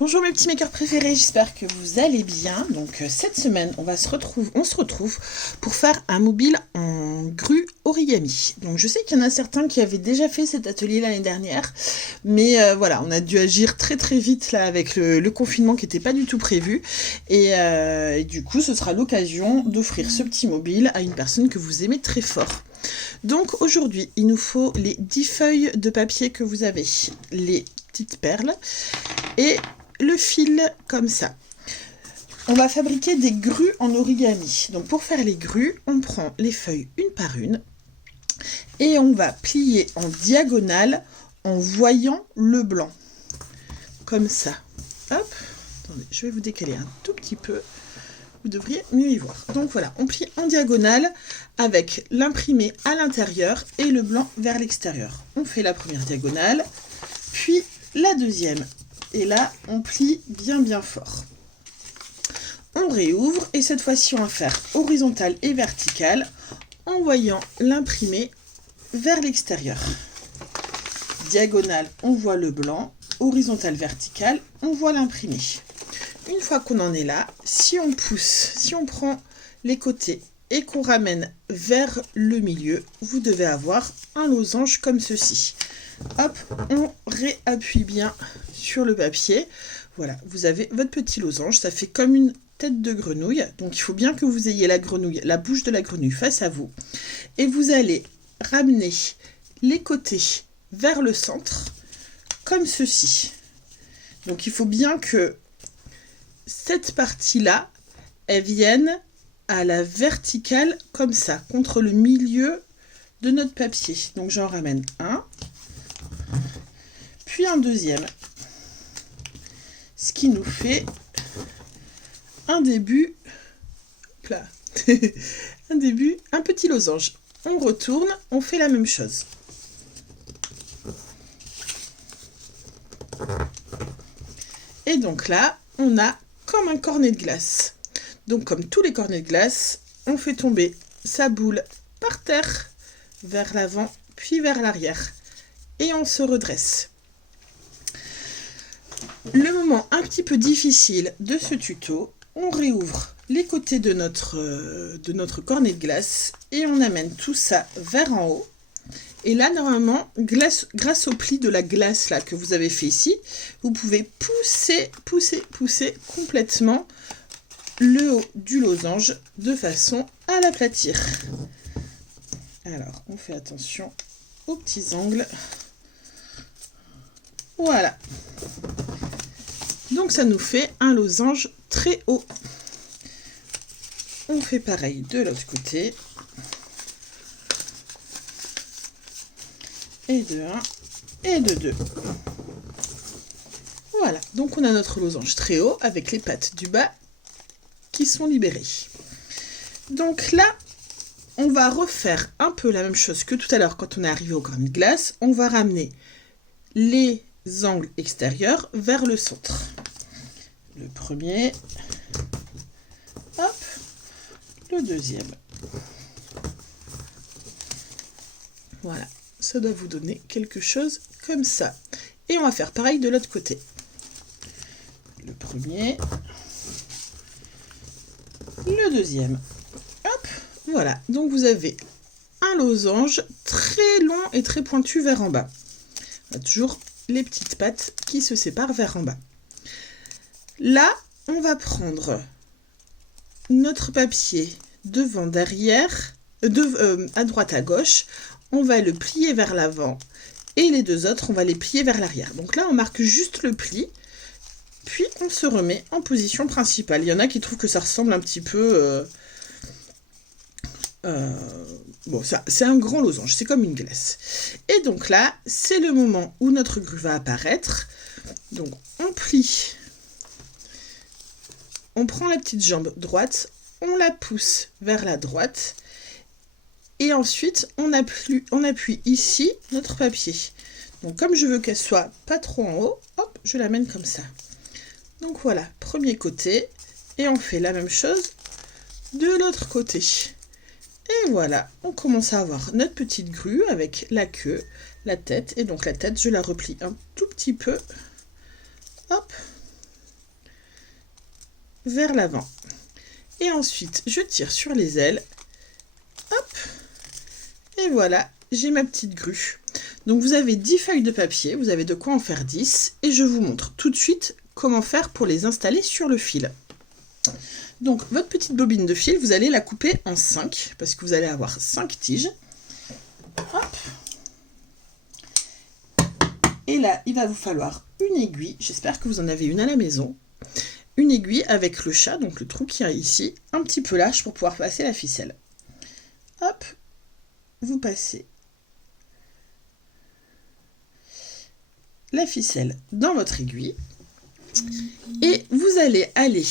Bonjour mes petits makers préférés, j'espère que vous allez bien. Donc cette semaine, on se retrouve pour faire un mobile en grue origami. Donc je sais qu'il y en a certains qui avaient déjà fait cet atelier l'année dernière, mais voilà, on a dû agir très très vite là avec le confinement qui n'était pas du tout prévu. Et du coup, ce sera l'occasion d'offrir ce petit mobile à une personne que vous aimez très fort. Donc aujourd'hui, il nous faut les 10 feuilles de papier que vous avez, les petites perles et le fil comme ça. On va fabriquer des grues en origami. Donc pour faire les grues, on prend les feuilles une par une et on va plier en diagonale en voyant le blanc. Comme ça. Hop. Attendez, je vais vous décaler un tout petit peu. Vous devriez mieux y voir. Donc voilà, on plie en diagonale avec l'imprimé à l'intérieur et le blanc vers l'extérieur. On fait la première diagonale, puis la deuxième. Et là, on plie bien fort. On réouvre et cette fois-ci, on va faire horizontal et vertical en voyant l'imprimé vers l'extérieur. Diagonale, on voit le blanc. Horizontal, vertical, on voit l'imprimé. Une fois qu'on en est là, si on pousse, si on prend les côtés et qu'on ramène vers le milieu, vous devez avoir un losange comme ceci. Hop, on réappuie bien sur le papier. Voilà, vous avez votre petit losange, ça fait comme une tête de grenouille. Donc il faut bien que vous ayez la grenouille, la bouche de la grenouille face à vous. Et vous allez ramener les côtés vers le centre, comme ceci. Donc il faut bien que cette partie-là, elle vienne à la verticale, comme ça, contre le milieu de notre papier. Donc j'en ramène un. Puis un deuxième, ce qui nous fait un début, là, un petit losange. On retourne, on fait la même chose. Et donc là, on a comme un cornet de glace. Donc comme tous les cornets de glace, on fait tomber sa boule par terre, vers l'avant, puis vers l'arrière. Et on se redresse. Le moment un petit peu difficile de ce tuto, on réouvre les côtés de notre cornet de glace et on amène tout ça vers en haut. Et là, normalement, grâce au pli de la glace là, que vous avez fait ici, vous pouvez pousser complètement le haut du losange de façon à l'aplatir. Alors, on fait attention aux petits angles. Voilà. Donc ça nous fait un losange très haut. On fait pareil de l'autre côté. Et de 1 et de 2. Voilà, donc on a notre losange très haut avec les pattes du bas qui sont libérées. Donc là, on va refaire un peu la même chose que tout à l'heure quand on est arrivé au cornet de glace. On va ramener les angles extérieurs vers le centre. Le premier, hop, le deuxième. Voilà, ça doit vous donner quelque chose comme ça. Et on va faire pareil de l'autre côté. Le premier, le deuxième. Hop, voilà. Donc vous avez un losange très long et très pointu vers en bas. On a toujours les petites pattes qui se séparent vers en bas. Là, on va prendre notre papier devant, derrière, à droite, à gauche. On va le plier vers l'avant et les deux autres, on va les plier vers l'arrière. Donc là, on marque juste le pli, puis on se remet en position principale. Il y en a qui trouvent que ça ressemble un petit peu... bon, ça, c'est un grand losange, c'est comme une glace. Et donc là, c'est le moment où notre grue va apparaître. Donc, on plie. On prend la petite jambe droite, on la pousse vers la droite. Et ensuite, on appuie ici notre papier. Donc, comme je veux qu'elle soit pas trop en haut, hop, je l'amène comme ça. Donc voilà, premier côté. Et on fait la même chose de l'autre côté. Et voilà, on commence à avoir notre petite grue avec la queue, la tête. Et donc la tête, je la replie un tout petit peu. Hop. vers l'avant. Et ensuite, je tire sur les ailes. Hop. Et voilà, j'ai ma petite grue. Donc vous avez 10 feuilles de papier, vous avez de quoi en faire 10. Et je vous montre tout de suite comment faire pour les installer sur le fil. Donc votre petite bobine de fil, vous allez la couper en 5, parce que vous allez avoir 5 tiges. Hop. Et là, il va vous falloir une aiguille, j'espère que vous en avez une à la maison. Une aiguille avec le chat, donc le trou qui est ici, un petit peu lâche pour pouvoir passer la ficelle. Hop, vous passez la ficelle dans votre aiguille et vous allez aller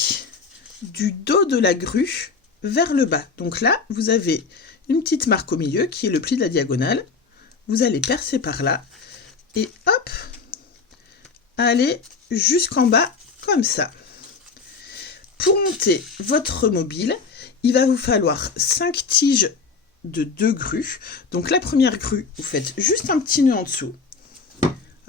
du dos de la grue vers le bas. Donc là, vous avez une petite marque au milieu qui est le pli de la diagonale. Vous allez percer par là et hop, aller jusqu'en bas comme ça. Pour monter votre mobile, il va vous falloir 5 tiges de 2 grues. Donc la première grue, vous faites juste un petit nœud en dessous.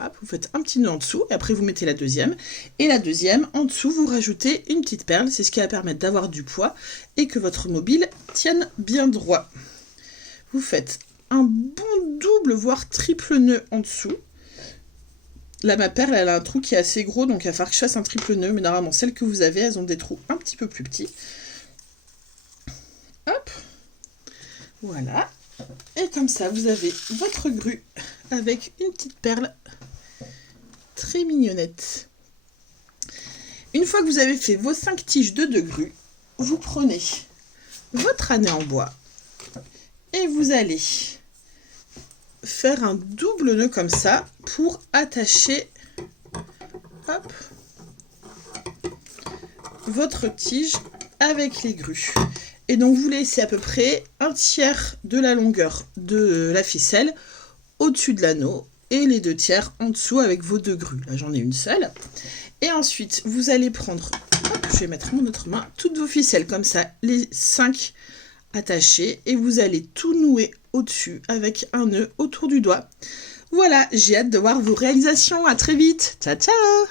Hop, vous faites un petit nœud en dessous et après vous mettez la deuxième. Et la deuxième, en dessous, vous rajoutez une petite perle. C'est ce qui va permettre d'avoir du poids et que votre mobile tienne bien droit. Vous faites un bon double, voire triple nœud en dessous. Là, ma perle, elle a un trou qui est assez gros, donc il va falloir que je fasse un triple nœud. Mais normalement, celles que vous avez, elles ont des trous un petit peu plus petits. Hop, voilà. Et comme ça, vous avez votre grue avec une petite perle très mignonnette. Une fois que vous avez fait vos 5 tiges de 2 grues, vous prenez votre anneau en bois et vous allez faire un double nœud comme ça pour attacher, hop, votre tige avec les grues. Et donc vous laissez à peu près un tiers de la longueur de la ficelle au-dessus de l'anneau et les 2 tiers en dessous avec vos 2 grues. Là j'en ai une seule. Et ensuite vous allez prendre, hop, je vais mettre mon autre main, toutes vos ficelles comme ça, les 5 attachées et vous allez tout nouer au-dessus avec un nœud autour du doigt. Voilà, j'ai hâte de voir vos réalisations. À très vite. Ciao ciao.